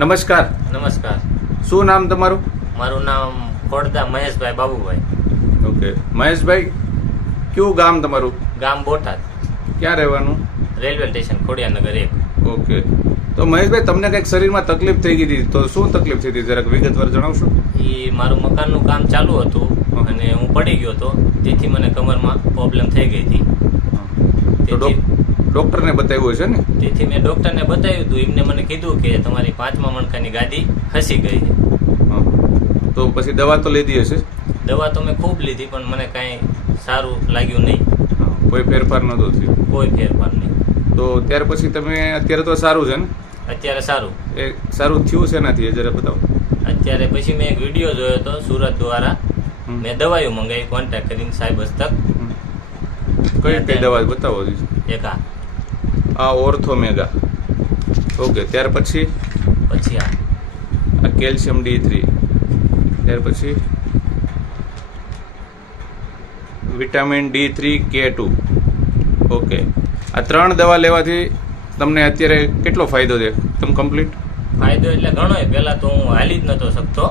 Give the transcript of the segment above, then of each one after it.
નમસ્કાર. નમસ્કાર. શું નામ તમારું? મારું નામ ખોડદા મહેશભાઈ બાબુભાઈ. ઓકે મહેશભાઈ, કયું ગામ તમારું? ગામ બોટાદ, ક્યાં રહેવાનું? Railway station Khodiyanagar 1. ઓકે, તો મહેશભાઈ તમને કંઈક શરીરમાં તકલીફ થઈ ગઈ હતી, તો શું તકલીફ થઈ હતી જરાક વિગતવાર જણાવશો? એ મારું મકાનનું કામ ચાલુ હતું અને હું પડી ગયો હતો, તેથી મને કમરમાં પ્રોબ્લેમ થઈ ગઈ હતી. તો ડોક્ટરને બતાવ્યું છે ને? તેથી મેં ડોક્ટરને બતાવ્યું હતું. એમને મને કીધું કે તમારી 5મા મણકાની ગાદી ખસી ગઈ છે. તો પછી દવા તો લીધી હશે? દવા તો મેં ખૂબ લીધી, પણ મને કાંઈ સારું લાગ્યું નહીં. કોઈ ફેરફાર નહોતો થયો? કોઈ ફેરફાર નહીં. તો ત્યાર પછી તમે અત્યારે તો સારું છે ને? અત્યારે સારું. એ સારું થયું છે નથી એ જરા બતાવો. અત્યારે પછી મેં એક વિડીયો જોયો હતો સુરત દ્વારા. મેં દવાઈઓ મંગાવી કોન્ટેક્ટ કરીને સાહેબ હસ્તક. કઈ કઈ દવા બતાવો? એક આ ઓર્થોમેગા. ઓકે, ત્યાર પછી આ કેલ્શિયમ D3, ત્યાર પછી વિટામિન D3 K2. ઓકે, આ 3 દવા લેવાથી તમને અત્યારે કેટલો ફાયદો છે? તમે કમ્પ્લીટ ફાયદો એટલે ઘણો. પહેલા તો હું હાલી જ નતો શકતો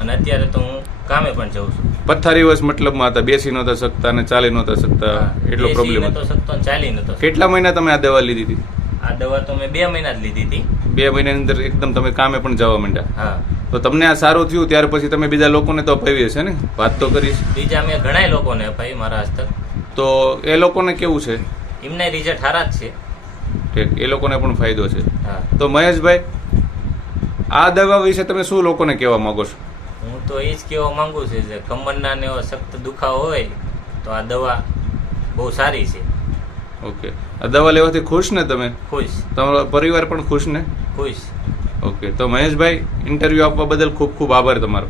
અને અત્યારે તો હું કામે પણ જાઉં છું. પથ્થારીવશ મતલબમાં હતા, બેસી નહોતા શકતા અને ચાલી નહોતા શકતા, એટલો પ્રોબ્લેમ નતો શકતો અને ચાલી નતો શકતો. કેટલા મહિના તમે આ દવા લીધી હતી? આ દવા તો મેં 2 મહિના જ લીધી હતી. 2 મહિનાની અંદર એકદમ તમે કામે પણ જવા માંડ્યા? હા. તો તમને આ સારું થયું ત્યાર પછી તમે બીજા લોકોને તો અપાવી હશે ને? વાત તો કરીશ. બીજા મેં ઘણા લોકોને અપાવી મારા હસ્તક. તો એ લોકોને કેવું છે? એમને રિઝલ્ટ સારા જ છે. ઠીક, એ લોકોને પણ ફાયદો છે. હા. તો મહેશભાઈ, આ દવા વિશે તમે શું લોકોને કહેવા માંગો છો? હું તો એ જ કહેવા માંગુ છું કે કમરના ને એવો સખ્ત દુખાવો હોય તો આ દવા બહુ સારી છે. ઓકે, આ દવા લેવાથી ખુશ ને તમે? ખુશ. તમારો પરિવાર પણ ખુશ ને? ખુશ. ઓકે, તો મહેશભાઈ, ઇન્ટરવ્યૂ આપવા બદલ ખૂબ ખૂબ આભાર તમારો.